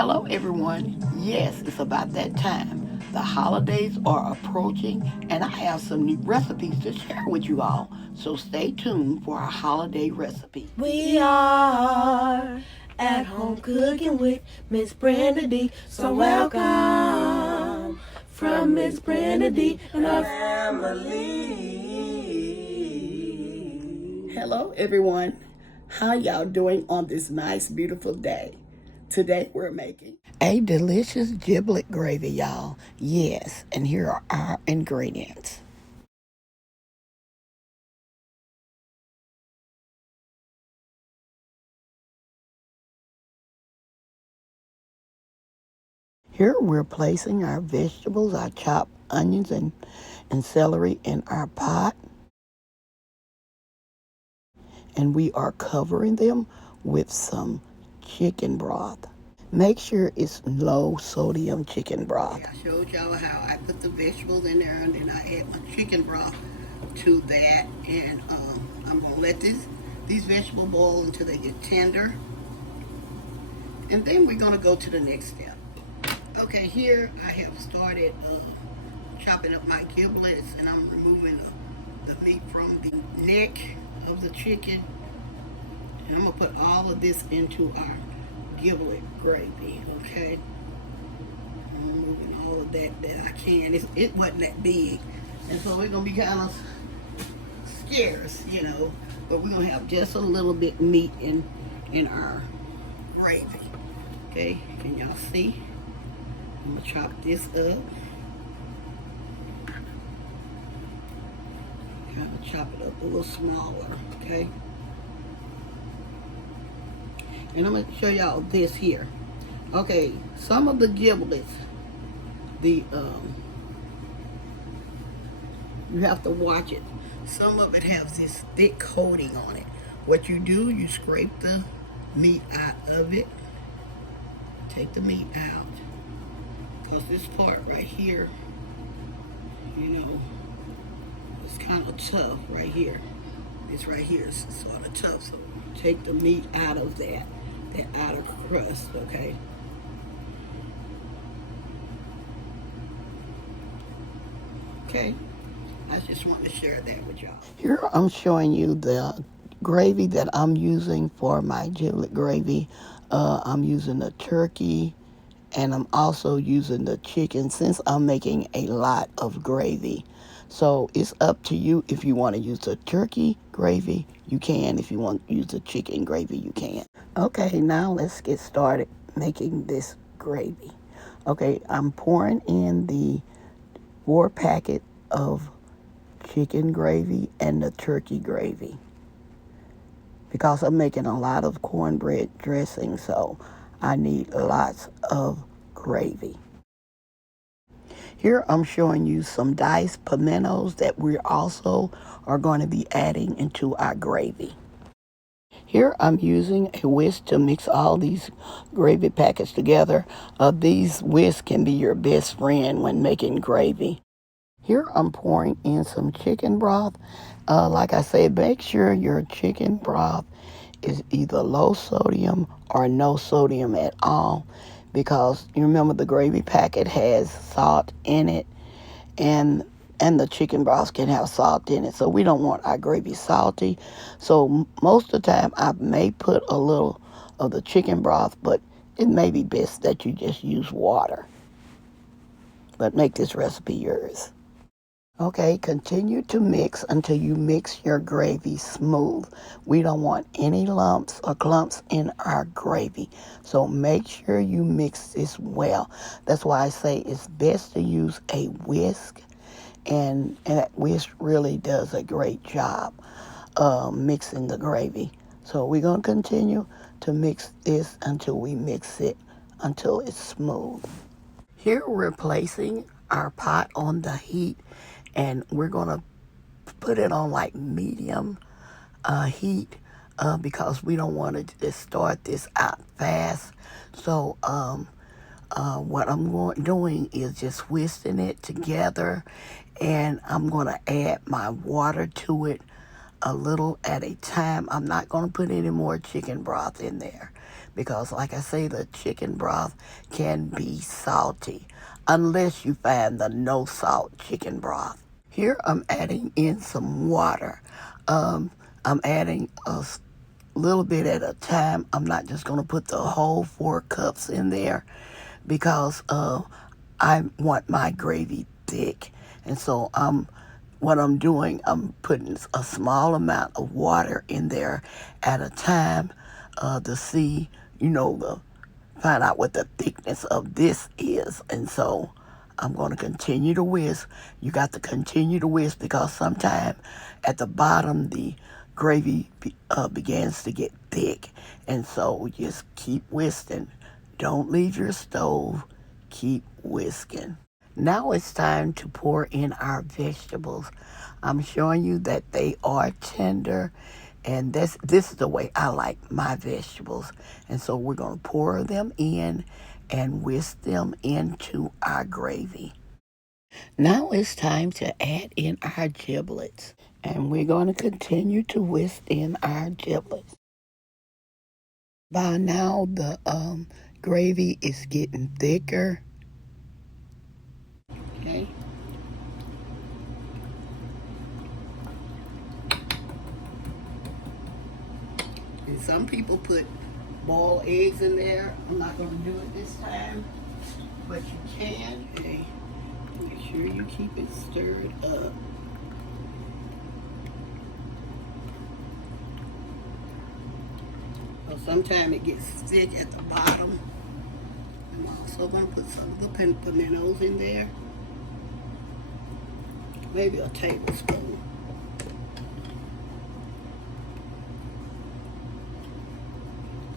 Hello, everyone. Yes, it's about that time. The holidays are approaching, and I have some new recipes to share with you all. So stay tuned for our holiday recipe. We are at home cooking with Miss Brenda D. So welcome from Miss Brenda D and our family. Hello, everyone. How y'all doing on this nice, beautiful day? Today we're making a delicious giblet gravy, y'all. Yes, and here are our ingredients. Here we're placing our vegetables, our chopped onions and celery in our pot. And we are covering them with some chicken broth. Make sure it's low sodium chicken broth. I showed y'all how I put the vegetables in there and then I add my chicken broth to that. And I'm going to let these vegetables boil until they get tender. And then we're going to go to the next step. Okay, here I have started chopping up my giblets, and I'm removing the meat from the neck of the chicken. And I'm going to put all of this into our giblet gravy, okay? I'm removing all of that I can. It wasn't that big, and so it's going to be kind of scarce, you know, but we're going to have just a little bit meat in our gravy, okay? Can y'all see? I'm going to chop this up. Kind of chop it up a little smaller, okay? And I'm going to show y'all this here. Okay, some of the giblets, you have to watch it. Some of it has this thick coating on it. What you do, you scrape the meat out of it. Take the meat out. Because this part right here, you know, it's kind of tough right here. It's right here, it's sort of tough. So take the meat out of that outer crust, okay? Okay, I just want to share that with y'all. Here I'm showing you the gravy that I'm using for my giblet gravy. I'm using the turkey, and I'm also using the chicken since I'm making a lot of gravy. So it's up to you. If you want to use the turkey gravy, you can. If you want to use the chicken gravy, you can. Okay, now let's get started making this gravy. Okay, I'm pouring in the 4 packet of chicken gravy and the turkey gravy because I'm making a lot of cornbread dressing, so I need lots of gravy. Here I'm showing you some diced pimentoes that we also are going to be adding into our gravy. Here I'm using a whisk to mix all these gravy packets together. These whisks can be your best friend when making gravy. Here I'm pouring in some chicken broth. Like I said, make sure your chicken broth is either low sodium or no sodium at all, because you remember the gravy packet has salt in it, and the chicken broth can have salt in it, so we don't want our gravy salty. So most of the time I may put a little of the chicken broth, but it may be best that you just use water. But make this recipe yours. Okay, continue to mix until you mix your gravy smooth. We don't want any lumps or clumps in our gravy. So make sure you mix this well. That's why I say it's best to use a whisk. And that whisk really does a great job mixing the gravy. So we're going to continue to mix this until we mix it until it's smooth. Here we're placing our pot on the heat, and we're going to put it on like medium heat because we don't want to just start this out fast. So what I'm doing is just whisking it together, and I'm going to add my water to it a little at a time. I'm not going to put any more chicken broth in there because like I say, the chicken broth can be salty unless you find the no salt chicken broth. Here I'm adding in some water. I'm adding a little bit at a time. I'm not just going to put the whole 4 cups in there because I want my gravy thick. And so what I'm doing, I'm putting a small amount of water in there at a time to see, find out what the thickness of this is. And so I'm going to continue to whisk. You got to continue to whisk because sometimes at the bottom the gravy begins to get thick. And so just keep whisking. Don't leave your stove. Keep whisking. Now it's time to pour in our vegetables. I'm showing you that they are tender, and this is the way I like my vegetables. And so we're going to pour them in and whisk them into our gravy. Now it's time to add in our giblets, and we're going to continue to whisk in our giblets. By now the gravy is getting thicker. Okay. And some people put boiled eggs in there. I'm not going to do it this time, but you can. Okay. Make sure you keep it stirred up. So sometimes it gets thick at the bottom. I'm also going to put some of the pimentoes in there. Maybe a tablespoon.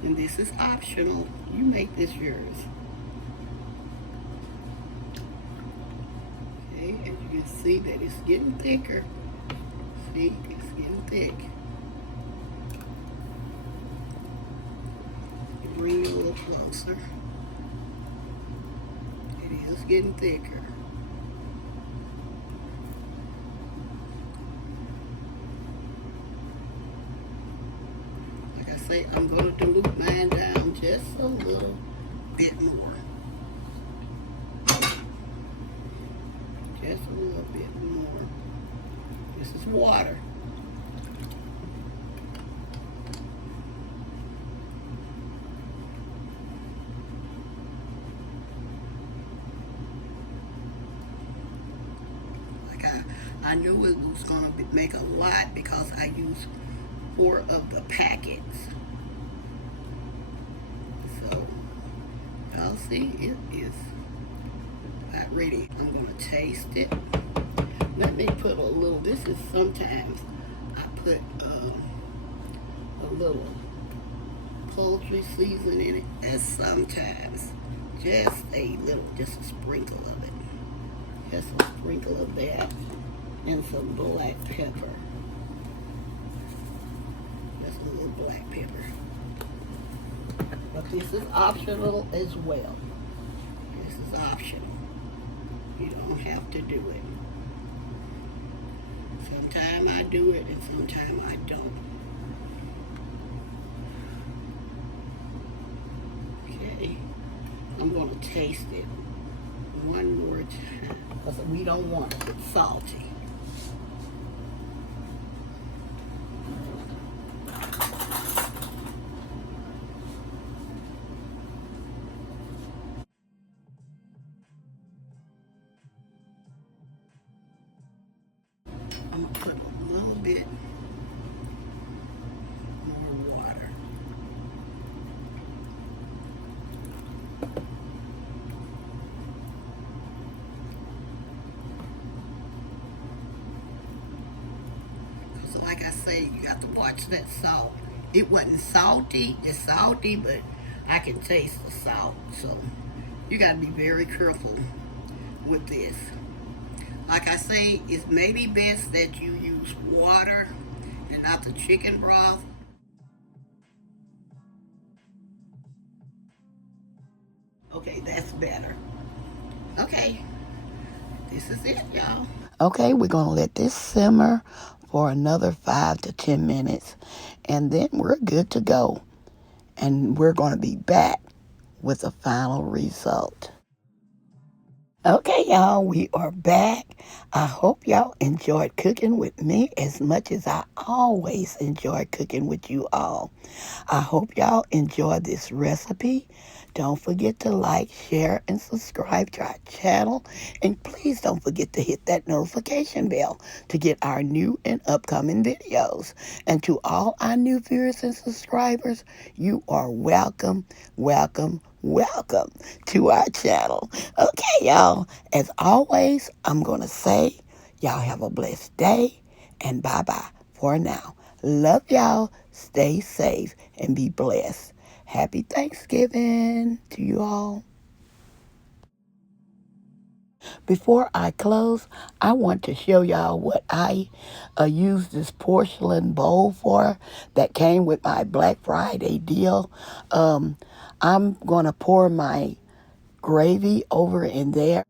And this is optional. You make this yours. Okay, as you can see that it's getting thicker. See, it's getting thick. Bring it a little closer. It is getting thicker. Like I say, I'm going to dilute mine down just a little bit more. Just a little bit more. This is water. I knew it was going to make a lot because I used 4 of the packets. So, y'all see, it is about ready. I'm going to taste it. Let me put a little, this is sometimes I put a little poultry seasoning in it, and sometimes just a little, just a sprinkle of it. Just a sprinkle of that. And some black pepper. Just a little black pepper. But this is optional as well. This is optional. You don't have to do it. Sometimes I do it and sometimes I don't. Okay. I'm going to taste it one more time because we don't want it salty. I'm going to put a little bit more water. So like I say, you have to watch that salt. It wasn't salty. It's salty, but I can taste the salt. So you got to be very careful with this. Like I say, it's maybe best that you use water and not the chicken broth. Okay, that's better. Okay, this is it, y'all. Okay, we're going to let this simmer for another 5 to 10 minutes, and then we're good to go. and we're going to be back with a final result. Okay, y'all, we are back. I hope y'all enjoyed cooking with me as much as I always enjoy cooking with you all. I hope y'all enjoy this recipe. Don't forget to like, share, and subscribe to our channel. And please don't forget to hit that notification bell to get our new and upcoming videos. And to all our new viewers and subscribers, you are welcome, welcome, welcome to our channel. Okay, y'all, as always, I'm going to say y'all have a blessed day and bye-bye for now. Love y'all. Stay safe and be blessed. Happy Thanksgiving to you all. Before I close, I want to show y'all what I used this porcelain bowl for that came with my Black Friday deal. I'm going to pour my gravy over in there.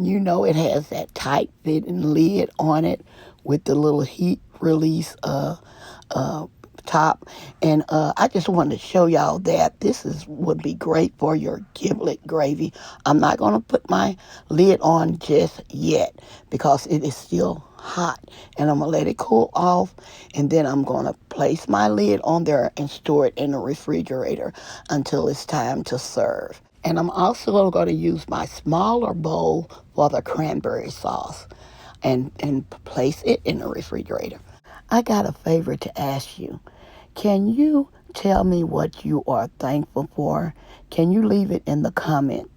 You know it has that tight fitting lid on it with the little heat release uh, top. And I just wanted to show y'all that this would be great for your giblet gravy. I'm not going to put my lid on just yet because it is still hot. And I'm going to let it cool off. And then I'm going to place my lid on there and store it in the refrigerator until it's time to serve. And I'm also going to use my smaller bowl for the cranberry sauce and place it in the refrigerator. I got a favor to ask you. Can you tell me what you are thankful for? Can you leave it in the comment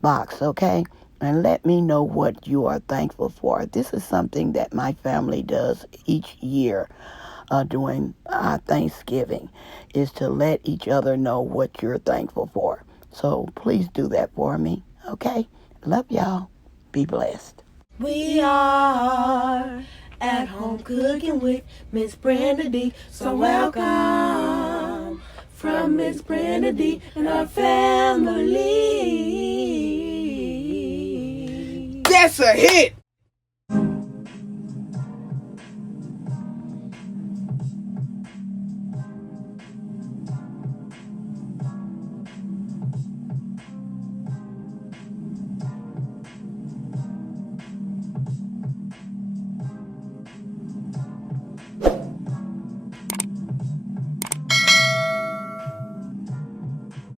box, okay? And let me know what you are thankful for. This is something that my family does each year during Thanksgiving, is to let each other know what you're thankful for. So please do that for me, okay? Love y'all. Be blessed. We are at home cooking with Miss Brenda D. So welcome from Miss Brenda D and our family. That's a hit!